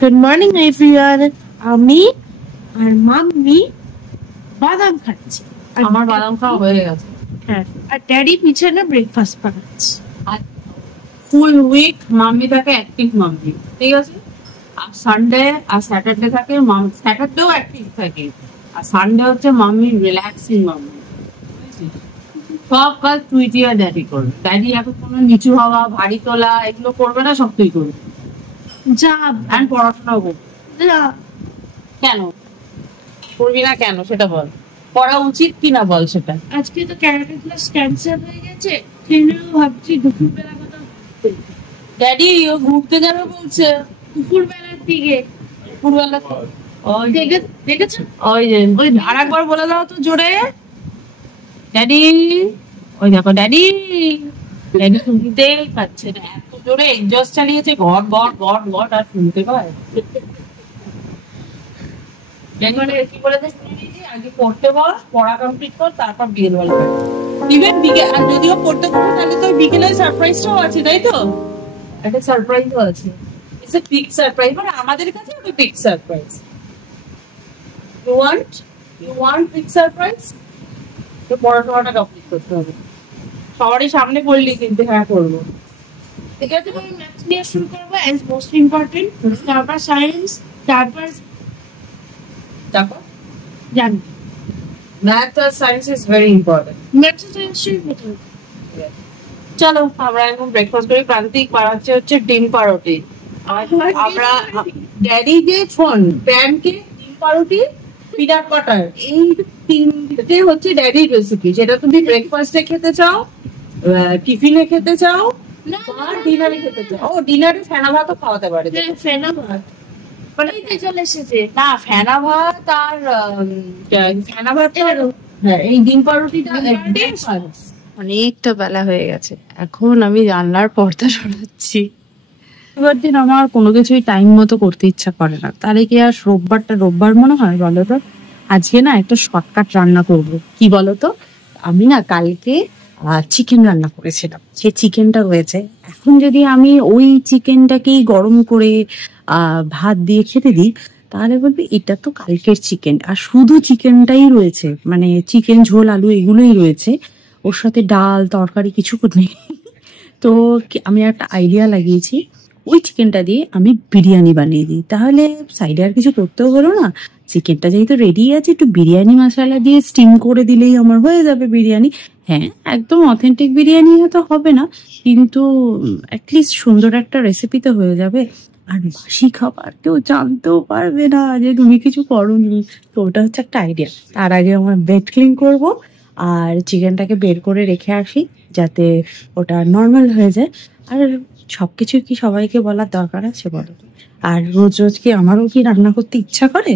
Good morning everyone. আমি আর mummy বাদাম খাচ্ছি। আমার বাদাম খাওয়া হয়ে গেছে। হ্যাঁ, আর ড্যাডি পিছনে ব্রেকফাস্ট বানাচ্ছে। ফুল উইক মাম্মি থাকে অ্যাক্টিভ মাম্মি, ঠিক আছে। আর সানডে আর স্যাটারডে থাকে স্যাটারডেও অ্যাক্টিভ থাকে, আর সানডে হচ্ছে মাম্মি রিল্যাক্সিং মাম্মি। সব কাজ টুইটি আর ড্যাডি করবে। ড্যাডি এখন কোনো নিচু হওয়া, ভারী তোলা এগুলো করবে না, সব তুই করবে। যা আর পড়াশোনাও করবে। কেন করবি না? কেন সেটা বল। পড়া উচিত কিনা বল সেটা। আজকে তো ক্যারাটে ক্লাস ক্যান্সেল হয়ে গেছে, সেজন্য ভাবছি দুপুরবেলা কথা। ড্যাডি ও ঘুরতে যাবে বলছে দুপুরবেলার দিকে। দুপুরবেলা দেখেছো? ওই যে ওই আরেকবার বলে দাও তো জোরে। ড্যাডি, ওই দেখো ড্যাডি, ড্যাডি শুনতেই পাচ্ছে না, এত জোরে এক্সজস্ট চালিয়েছে, ঘট ঘট ঘট ঘট, আর শুনতে পায়। কি বলে আগে পড়তে বস, পড়া কমপ্লিট কর, তারপর বিকেল বেলা। ইভেন বিকেল, আর যদিও পড়তে বসে তাহলে তো বিকেলের সারপ্রাইজটাও আছে, তাই তো? একটা সারপ্রাইজও আছে। ইটস এ বিগ সারপ্রাইজ, মানে আমাদের কাছে একটা big surprise. You want big surprise? তো পড়াশোনাটা কমপ্লিট করতে হবে। সবারই সামনে পড়লি কিন্তু হ্যাঁ করবো। ঠিক আছে, আমি ম্যাথস নিয়ে শুরু করবো এজ মোস্ট ইম্পর্টেন্ট, তারপর সায়েন্স, তারপর জানি ম্যাথ আর science is very important. Maths science শুরু। চলো আমরা এখন ব্রেকফাস্ট করি। প্রান্তিক বানাচ্ছে হচ্ছে ডিম পাউরুটি। আমরা ড্যাডি যে শোন প্যানকেক, ডিম পাউরুটি, পিনাট বাটার, এই তিনটে হচ্ছে ড্যাডির রেসিপি। সেটা তুমি ব্রেকফাস্টে খেতে চাও, টিফিনে খেতে চাও, না ডিনারে খেতে চাও। ও ডিনারে ফেনা ভাতও খাওয়াতে পারে। ফেনা ভাত মানে চলে এসেছে না, ফেনা ভাত আর ফেনা ভাত, হ্যাঁ এই ডিম পাউরুটিটা অনেকটা বেলা হয়ে গেছে, এখন আমি জানলার পর্দা সরাচ্ছি। এবার দিন আমার কোনো কিছুই টাইম মতো করতে ইচ্ছা করে না, তাহলে কি আর রোববার মনে হয় বলো তো? আজকে না একটা শর্টকাট রান্না করব। কি বলো তো, আমি না কালকে চিকেন রান্না করেছিলাম, সেই চিকেনটা রয়েছে। এখন যদি আমি ওই চিকেনটাকেই গরম করে ভাত দিয়ে খেতে দিই, তাহলে বলবি এটা তো কালকের চিকেন, আর শুধু চিকেনটাই রয়েছে, মানে চিকেন ঝোল আলু এগুলোই রয়েছে, ওর সাথে ডাল তরকারি কিছু নেই। তো আমি একটা আইডিয়া লাগিয়েছি, ওই চিকেনটা দিয়ে আমি বিরিয়ানি বানিয়ে দিই, তাহলে সাইডে আর কিছু করতেও হলো না। চিকেনটা যেহেতু রেডি আছে, একটু বিরিয়ানি মশলা দিয়ে স্টিম করে দিলেই আমার হয়ে যাবে বিরিয়ানি। হ্যাঁ, একদম অথেন্টিক বিরিয়ানি হয়তো হবে না, কিন্তু অ্যাটলিস্ট সুন্দর একটা রেসিপি তো হয়ে যাবে। আর বাসি খাবার কেউ জানতেও পারবে না যে তুমি কিছু করোনি। তো ওটা হচ্ছে একটা আইডিয়া। তার আগে আমার বেড ক্লিন করব, আর চিকেনটাকে বের করে রেখে আসি যাতে ওটা নর্মাল হয়ে যায়। আর সবকিছু কি সবাইকে বলার দরকার আছে বলো? আর রোজ রোজ কি আমারও কি রান্না করতে ইচ্ছা করে?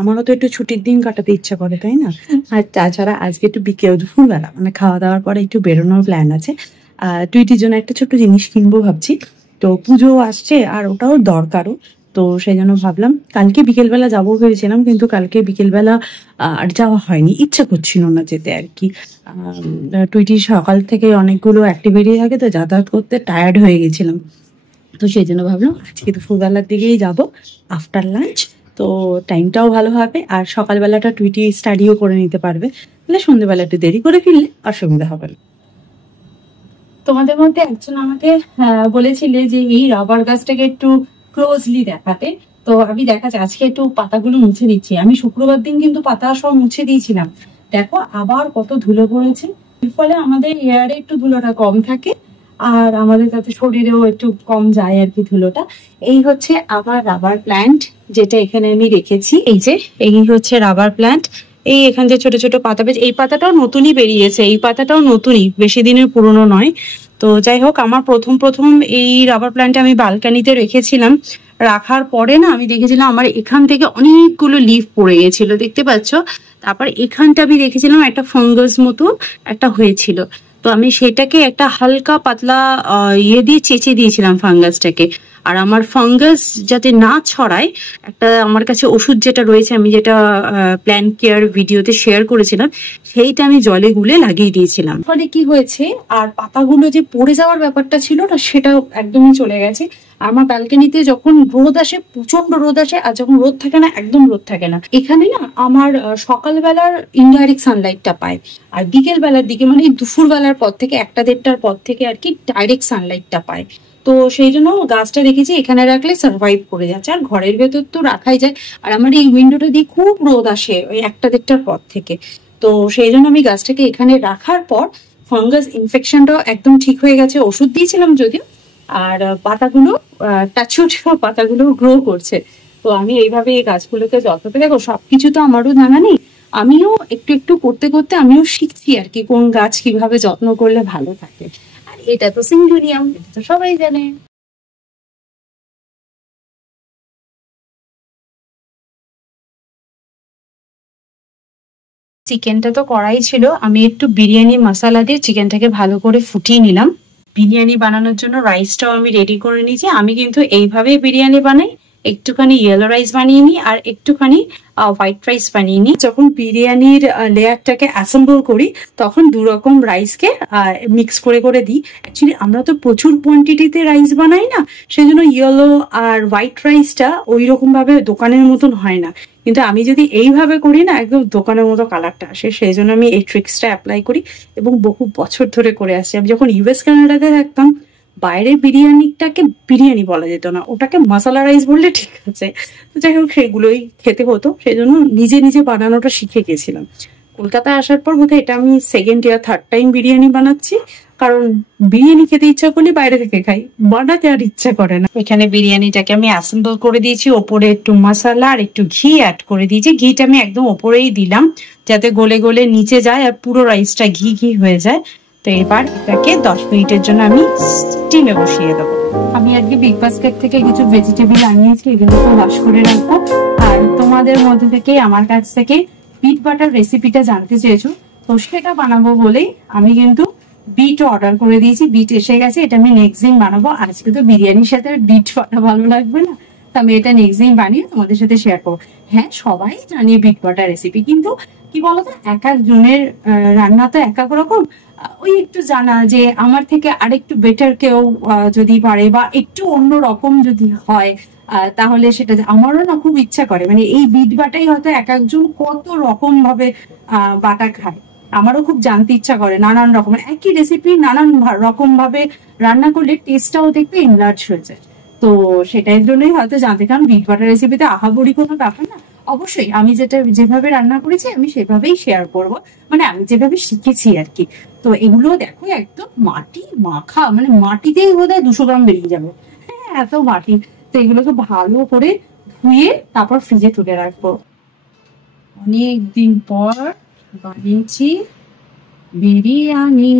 আমারও তো একটু ছুটির দিন কাটাতে ইচ্ছা করে, তাই না? আর তাছাড়া আজকে একটু দুপুরবেলা মানে খাওয়া দাওয়ার পরে একটু বেরোনোর প্ল্যান আছে। টুইটির জন্য একটা ছোট্ট জিনিস কিনবো ভাবছি। তো পুজো আসছে আর ওটাও দরকারও, তো সেই জন্য ভাবলাম কালকে বিকেলবেলা যাবো ভেবেছিলাম, কিন্তু কালকে বিকেলবেলা আর যাওয়া হয়নি, ইচ্ছা করছিল না যেতে আর কি। টুইটি সকাল থেকে অনেকগুলো অ্যাক্টিভিটি থাকে, তো যাতায়াত করতে টায়ার্ড হয়ে গেছিলাম, তো সেই জন্য ভাবলাম আজকে দুপুরবেলার দিকেই যাবো আফটার লাঞ্চ। তো টাইমটাও ভালো হবে, আর সকালবেলাটা টুইটি স্টাডিও করে নিতে পারবে, তাহলে সন্ধ্যেবেলা একটু দেরি করে ফিরলে অসুবিধা হবে না। তোমাদের মধ্যে একজন আমাকে বলেছিলে যে এই রাবার গাছটাকে একটু ক্লোজলি দেখাতে, তো আমি দেখাচ্ছি। আজকে একটু পাতাগুলো মুছে দিচ্ছি। আমি শুক্রবার দিন কিন্তু পাতা সব মুছে দিয়েছিলাম, দেখো আবার কত ধুলো পড়েছে। এর ফলে আমাদের এয়ারে একটু ধুলোটা কম থাকে, আর আমাদের কাছে শরীরেও একটু কম যায় আর কি ধুলোটা। এই হচ্ছে আমার রাবার প্ল্যান্ট, যেটা এখানে আমি রেখেছি। এই যে এই হচ্ছে রাবার প্ল্যান্ট। এই এখান থেকে ছোট ছোট পাতা বেশ, এই পাতাটাও নতুনই বেরিয়েছে, এই পাতাটাও নতুনই, বেশি দিনের পুরনো নয়। তো যাই হোক, আমার প্রথম এই রাবার প্ল্যান্টটা আমি বালকানিতে রেখেছিলাম। রাখার পরে না আমি দেখেছিলাম আমার এখান থেকে অনেকগুলো লিফ পড়ে গেছিল, দেখতে পাচ্ছ। তারপর এখানটা আমি দেখেছিলাম একটা ফাঙ্গাস মতো একটা হয়েছিল, তো আমি সেটাকে একটা হালকা পাতলা ইয়ে দিয়ে চেঁচে দিয়েছিলাম ফাঙ্গাসটাকে। আর আমার ফাঙ্গাস যাতে না ছড়ায় একটা আমার কাছে ওষুধ যেটা রয়েছে, আমি যেটা প্ল্যান্ট কেয়ার ভিডিওতে শেয়ার করেছিলাম, সেইটা আমি জলে গুলে লাগিয়ে দিয়েছিলাম। ফলে কি হয়েছে, আর পাতাগুলো যে পড়ে যাওয়ার ব্যাপারটা ছিল না, সেটা একদমই চলে গেছে। আমার ব্যালকনিতে যখন রোদ আসে, প্রচন্ড রোদ আসে, আর যখন রোদ থাকে না, একদম রোদ থাকে না। এখানে না আমার সকালবেলার ইনডাইরেক্ট সানলাইটটা পায়, আর বিকেল বেলার দিকে মানে দুপুর বেলার পর থেকে 1-1:30টার পর থেকে আর কি ডাইরেক্ট সানলাইটটা পায়। তো সেই জন্য গাছটা রেখেছি, এখানে রাখলে সার্ভাইভ করে যাচ্ছে। আর ঘরের ভেতর তো রাখাই যায়, আর আমার এই উইন্ডোটা দিয়ে খুব রোদ আসে ওই 1-1:30টার পর থেকে। তো সেই জন্য আমি গাছটাকে এখানে রাখার পর ফাঙ্গাস ইনফেকশনটাও একদম ঠিক হয়ে গেছে। ওষুধ দিয়েছিলাম যদিও, আর পাতাগুলো টাচউড পাতাগুলো গ্রো করছে। তো আমি এইভাবে এই গাছগুলোকে যত্ন করে, দেখো সবকিছু তো আমারও জানা নেই, আমিও একটু একটু করতে করতে আমিও শিখছি আর কি, কোন গাছ কিভাবে যত্ন করলে ভালো থাকে। আর এটা তো সিঙ্গুরিয়াম, এটা তো সবাই জানে। চিকেনটা তো করাই ছিল, আমি একটু বিরিয়ানি মশলা দিয়ে চিকেনটাকে ভালো করে ফুটিয়ে নিলাম। বিরিয়ানি বানানোর জন্য রাইসটাও আমি রেডি করে নিয়েছি। আমি কিন্তু এইভাবেই বিরিয়ানি বানাই, একটুখানি ইয়েলো রাইস বানিয়ে নিই আর একটুখানি হোয়াইট রাইস বানিয়ে নিই। যখন বিরিয়ানির লেয়ারটাকে অ্যাসেম্বল করি তখন 2 রকম রাইসকে মিক্স করে করে দিই। অ্যাকচুয়ালি আমরা তো প্রচুর কোয়ান্টিটিতে রাইস বানাই না, সেই জন্য ইয়েলো আর হোয়াইট রাইসটা ওই রকম ভাবে দোকানের মতন হয় না, কিন্তু আমি যদি এইভাবে করি না, একদম দোকানের মতো কালারটা আসে। সেই জন্য আমি এই ট্রিক্সটা অ্যাপ্লাই করি এবং বহু বছর ধরে করে আসছি। আমি যখন ইউএস কানাডাতে থাকতাম, বাইরে বিরিয়ানিটাকে বিরিয়ানি বলা যেত না, ওটাকে মশলা রাইস বললে ঠিক আছে। তো যাই হোক, সেগুলোই খেতে হতো, সেই জন্য নিজে নিজে বানানোটা শিখে গেছিলাম। কলকাতায় আসার পর বোধহয় এটা আমি 2nd or 3rd time biryani বানাচ্ছি, কারণ বিরিয়ানি খেতে ইচ্ছা করলে বাইরে থেকে খাই, বানাতে আর ইচ্ছা করে না। এখানে বিরিয়ানিটাকে আমি অ্যাসেম্বল করে দিয়েছি, ওপরে একটু মশলা আর একটু ঘি অ্যাড করে দিয়েছি। ঘিটা আমি একদম ওপরেই দিলাম যাতে গলে গলে নিচে যায় আর পুরো রাইসটা ঘি ঘি হয়ে যায়। তো এবার এটাকে 10 মিনিটের জন্য আমি স্টিমে বসিয়ে দেবো। আমি আজকে বিগ বাস্কেট থেকে কিছু ভেজিটেবল আনিয়েছি, এগুলোকে ওয়াশ করে রাখবো। আর তোমাদের মধ্যে থেকে আমার কাছ থেকে বিট বাটার রেসিপিটা জানতে চেয়েছো, তো সেটা বানাবো বলেই আমি কিন্তু বিট অর্ডার করে দিয়েছি। বিট এসে গেছে, এটা আমি নেক্সট দিন বানাবো। আজকে তো বিরিয়ানির সাথে বিট বাটা ভালো লাগবে না, তো আমি এটা নেক্সট দিন বানিয়ে তোমাদের সাথে শেয়ার করবো। হ্যাঁ, সবাই জানি বিট বাটার রেসিপি, কিন্তু কি বলতো, এক একজনের রান্না তো এক এক রকম। ওই একটু জানা যে আমার থেকে আরেকটু বেটার কেউ যদি পারে বা একটু অন্য রকম যদি হয়, তাহলে সেটা আমারও না খুব ইচ্ছা করে। মানে এই বিট বাটাই হয়তো এক একজন কত রকম ভাবে বাটা খায়, আমারও খুব জানতে ইচ্ছা করে। নানান রকমের একই রেসিপি নানান রকম ভাবে রান্না করলে টেস্টটাও দেখবে এনলার্জ হয়ে যায়। তো সেটার জন্যই হয়তো জানতে, কারণ বিট বাটার রেসিপিতে আহাবড়ি কোনো ব্যাপার না। অবশ্যই আমি যেভাবে রান্না করেছি আমি সেভাবেই শেয়ার করব, মানে আমি যেভাবে শিখেছি আর কি। তো এগুলো দেখো একদম মাটি মাখা, মানে মাটিতেই বোধহয় 200 গ্রাম বেরিয়ে যাবে, হ্যাঁ এত মাটি। তো এগুলোকে ভালো করে ধুয়ে তারপর ফ্রিজে তুলে রাখবো। অনেকদিন পর বানিয়েছি বিরিয়ানি।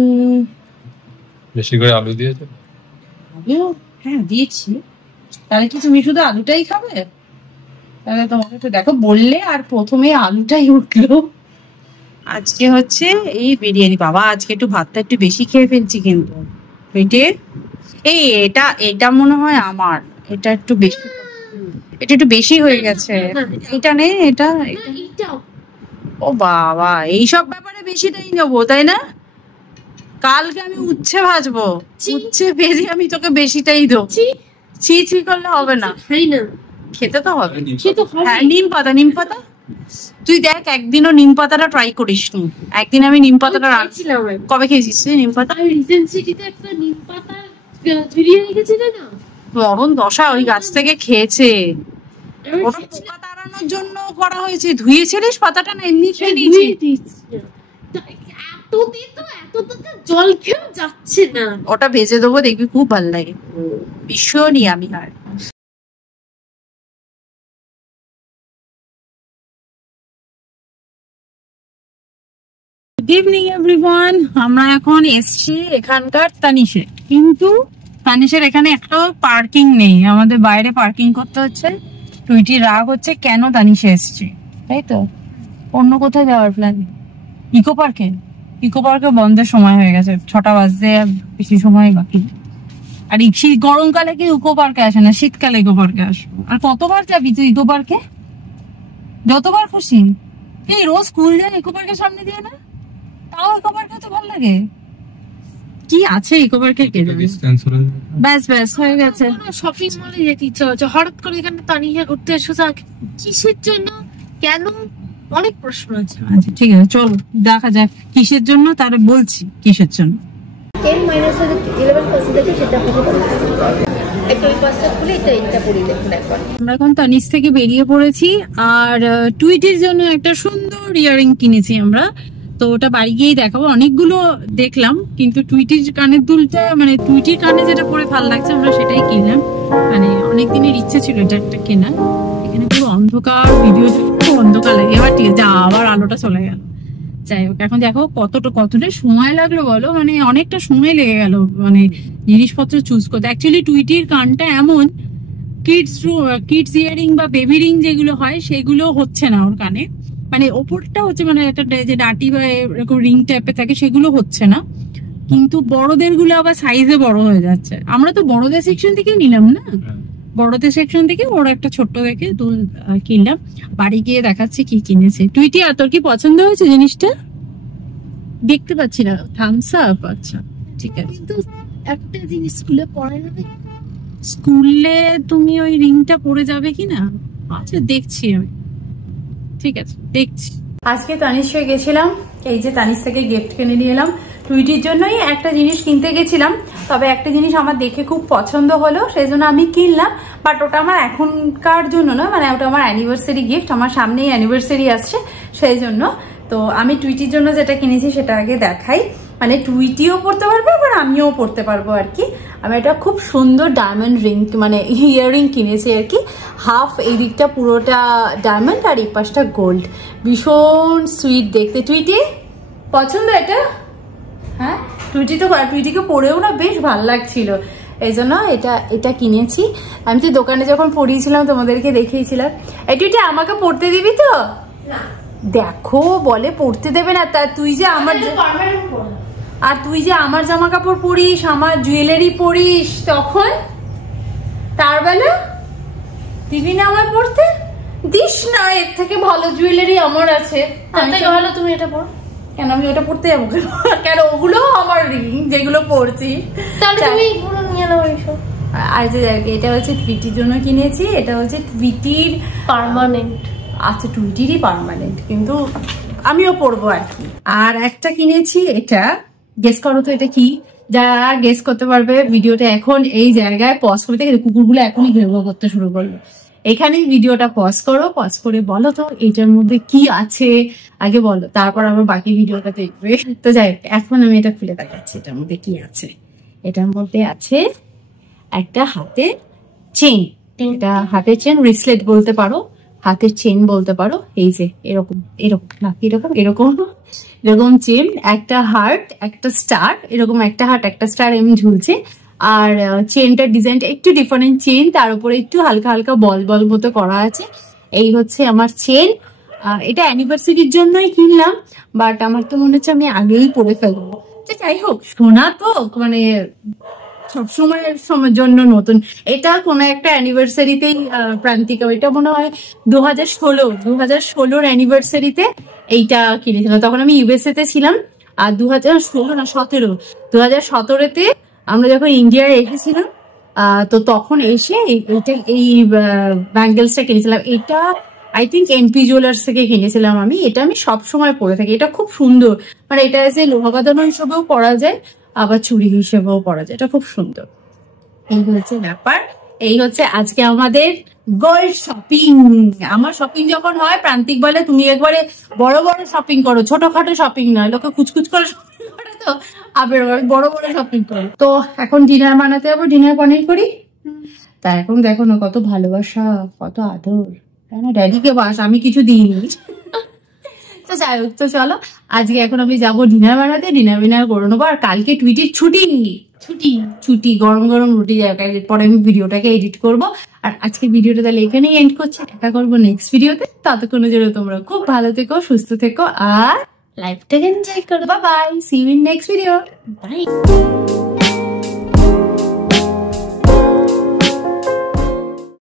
বেশি করে আলু দিয়েছে? হ্যাঁ দিয়েছি। তাহলে কি তুমি শুধু আলুটাই খাবে? তাহলে তোমাকে তো দেখো বললে আর প্রথমে আলুটাই উঠলো। আজকে হচ্ছে এই বিরিয়ানি। বাবা আজকে একটু ভাতটা একটু বেশি খেয়ে ফেলছি কিন্তু পেটে। এই এটা মনে হয় আমার, এটা একটু বেশি, এটা একটু বেশি হয়ে গেছে। এটা নেই, এটা ও বাবা, এইসব ব্যাপারে বেশিটাই নেবো তাই না? কালকে আমি উচ্ছে ভাজবো, উচ্ছে ভেজে আমি তোকে বেশিটাই দেবো। ছি ছি করলে হবে না, খেতে তো হবে। হ্যাঁ, নিম পাতা তুই দেখ, একদিনও নিম পাতাটা ট্রাই করিস নি। একদিন আমি নিম পাতাটা কবে খেয়েছিস নিম পাতা? মরণ দশা, ওই গাছ থেকে খেয়েছে। ওটা পোকা তাড়ানোর জন্য করা হয়েছে। ধুয়েছিলিস পাতাটা না এমনি খেয়ে নিয়েছিস? জল খেয়েও যাচ্ছে না। ওটা ভেজে দেবো, দেখবি খুব ভালো লাগে, ভীষণই। আমি আর গুড ইভিনিং এভরিওয়ান। আমরা এখন এসছি এখানকার তানিশে, কিন্তু তানিশের এখানে একটা পার্কিং নেই, আমাদের বাইরে পার্কিং করতে হচ্ছে। টুইটি রাগ হচ্ছে কেন তানিশে এসছি, তাই তো। অন্য কোথায় যাওয়ার প্ল্যান? ইকো পার্কে বন্ধের সময় হয়ে গেছে, 6টা বাজতে বেশি সময় বাকি। আর গরমকালে কি ইকো পার্কে আসে না, শীতকালে ইকো পার্কে আসবো। আর কতবার যাবি তুই ইকো পার্কে? যতবার খুশি। এই রোজ স্কুল যান ইকো পার্কের সামনে দিয়ে না, তাও ইকো পার্কে তো ভালো লাগে। কি আছে ইকো পার্কে কে জানে। ব্যাস ব্যাস হয়ে গেছে। শপিং মলে যেতে ইচ্ছা হচ্ছে, হঠাৎ করে এখানে তানিয়া ঘুরতে এসো, কিসের জন্য, কেন, অনেক প্রশ্ন আছে। আচ্ছা ঠিক আছে, চলো দেখা যাক কিসের জন্য, তাহলে বলছি কিসের জন্য। 10 মাইনাস 11% থেকে সেটা একটা ওই পাঁচটা খুলে এটা পড়ি দেখুন একবার। আমরা এখন তানিশ থেকে বেরিয়ে পড়েছি, আর টুইটির জন্য একটা সুন্দর ইয়ারিং কিনেছি আমরা, তো ওটা বাড়ি গিয়েই দেখাবো। অনেকগুলো দেখলাম, কিন্তু টুইটির কানের দুলটা, মানে টুইটির কানে যেটা পরে ভালো লাগছে আমরা সেটাই কিনলাম। মানে অনেক দিনের ইচ্ছে ছিল এটা একটা কেনা। এখানে পুরো অন্ধকার, ভিডিও খুব অন্ধকার লাগে। এবার ঠিক আছে, আবার আলোটা চলে গেল। যাই হোক, এখন দেখো কতটা সময় লাগলো বলো, মানে অনেকটা সময় লেগে গেল মানে জিনিসপত্র চুজ করতে। অ্যাকচুয়ালি টুইটির কানটা এমন, কিডস ইয়ারিং বা বেবি রিং যেগুলো হয় সেগুলো হচ্ছে না ওর কানে, মানে ওপরটা হচ্ছে, মানে একটা যে ডাটি বা এরকম রিং টাইপের থাকে সেগুলো হচ্ছে না, কিন্তু বড়দের গুলো আবার সাইজে বড় হয়ে যাচ্ছে। আমরা তো বড়দের সেকশন থেকে নিলাম না, বড়দের সেকশন থেকে ওর একটা ছোট্ট দেখে দুল কিনলাম। বাড়ি গিয়ে দেখাচ্ছি কি কিনেছে। টুইটি, আর তোর কি পছন্দ হয়েছে জিনিসটা? দেখতে পাচ্ছি না, থামস আপ। আচ্ছা ঠিক আছে, কিন্তু একটা জিনিস স্কুলে পড়ায় না, স্কুলে তুমি ওই রিংটা পরে যাবে কিনা? আচ্ছা দেখছি আমি, ঠিক আছে দেখছি। আজকে তানিশে গেছিলাম, এই যে তানিশ থেকে গিফট কিনে নিয়ে এলাম। টুইটির জন্যই একটা জিনিস কিনতে গেছিলাম, তবে একটা জিনিস আমার দেখে খুব পছন্দ হলো, সেই জন্য আমি কিনলাম। বাট ওটা আমার এখনকার জন্য না, মানে ওটা আমার অ্যানিভার্সারি গিফট, আমার সামনেই অ্যানিভার্সারি আসছে সেই জন্য। তো আমি টুইটির জন্য যেটা কিনেছি সেটা আগে দেখাই, মানে টুইটিও পড়তে পারবে আবার আমিও পড়তে পারবো আর কি। আমি এটা খুব সুন্দর ডায়মন্ড রিং, মানে ইয়াররিং কিনেছি আর কি। হাফ এই দিকটা পুরোটা ডায়মন্ড আর এই পাশটা গোল্ড, ভীষণ সুইট দেখতে। টুইটি পছন্দ এটা? হ্যাঁ, টুইটিকে পরেও না বেশ ভালো লাগছিল, এই জন্য এটা কিনেছি। আমি তো দোকানে যখন পরিয়েছিলাম তোমাদেরকে দেখিয়েছিলাম। এই টুইটি আমাকে পড়তে দিবি তো? দেখো বলে পড়তে দেবে না, তা তুই যে আমার জামা কাপড় পরিস, আমার জুয়েলারি পরিস, তখন তার বেলা দিবি না আমার পড়তে? দিস না, এর থেকে ভালো জুয়েলারি আমার আছে। ভালো তুমি এটা পড়ো কেন? আমি ওটা পড়তে যাবো কেন? ওগুলো আমার রিং যেগুলো পড়ছি, আর যে এটা হচ্ছে টুইটির জন্য কিনেছি, এটা হচ্ছে টুইটির পার্মানেন্ট। আচ্ছা টুইটিরই পার্মানেন্ট, কিন্তু আমিও পড়বো আর কি। আর একটা কিনেছি, এটা গেস করো তো এটা কি? যারা গেস করতে পারবে ভিডিওটা এখন এই জায়গায় পজ করে, দেখে কুকুরগুলো এখনই ঘেউ করতে শুরু করলো। এখানেই ভিডিওটা পজ করো, পজ করে বলো তো এটার মধ্যে কি আছে, আগে বলো, তারপর আবার বাকি ভিডিওটা দেখবে। তো যাই হোক, এখন আমি এটা খুলে দেখাচ্ছি এটার মধ্যে কি আছে। এটার মধ্যে আছে একটা হাতের চেন, এটা হাতের চেন, রিসলেট বলতে পারো, হাতের চেন বলতে পারো। এই যে এরকম এরকম এরকম এরকম এরকম চেন, একটা হার্ট একটা স্টার, এরকম একটা হার্ট একটা স্টার এমনি ঝুলছে। আর চেনটার ডিজাইনটা একটু ডিফারেন্ট চেন, তার উপরে একটু হালকা হালকা বল বল মতো করা আছে। এই হচ্ছে আমার চেন। এটা অ্যানিভার্সারির জন্যই কিনলাম, বাট আমার তো মনে হচ্ছে আমি আগেই পরে ফেলবো। যাই হোক, সোনা তো মানে সবসময়ের জন্য নতুন। এটা কোনো একটা অ্যানিভার্সারিতেই প্রান্তিকা, এটা মনে হয় 2016 অ্যানিভার্সারিতে এইটা কিনেছিলাম। তখন আমি ইউএসএ তে ছিলাম, আর 2017তে আমরা যখন ইন্ডিয়ায় এসেছিলাম, তো তখন এসে এই ব্যাঙ্গেলসটা কিনেছিলাম। এটা আই থিঙ্ক এমপি জুয়েলার্স থেকে কিনেছিলাম আমি। এটা আমি সবসময় পরে থাকি, এটা খুব সুন্দর, মানে এটা এসে লোহা বাঁধানো হিসেবেও পরা যায়, আবার চুড়ি হিসেবেও পরা যায়, এটা খুব সুন্দর। এই হচ্ছে ব্যাপার, এই হচ্ছে আজকে আমাদের গোল্ড শপিং। আমার শপিং যখন হয় প্রান্তিক বলে তুমি একবারে বড় বড় শপিং করো, ছোটখাটো শপিং নয়, লোকে কুচকুচ করে শপিং করে, তো আবার বড় বড় শপিং করো। তো এখন ডিনার বানাতে যাবো, ডিনার বানাই করি। তা এখন দেখো না কত ভালোবাসা, কত আদর, তাই না? ড্যাডিকে বাস, আমি কিছু দিইনি। তো যাই হোক, তো চলো আজকে এখন আমি যাবো ডিনার বানাতে, ডিনার করে নেবো। আর কালকে টুইটির ছুটি, গরম গরম রুটি, পরে আমি ভিডিওটাকে এডিট করবো। আর আজকে ভিডিওটা তাহলে এখানেই এন্ড করছি, দেখা করবো নেক্সট ভিডিওতে। ততক্ষণের জন্য তোমরা খুব ভালো থেকো, সুস্থ থেকো, আর লাইফটাকে এনজয় করো। Bye bye, see you in next video, by.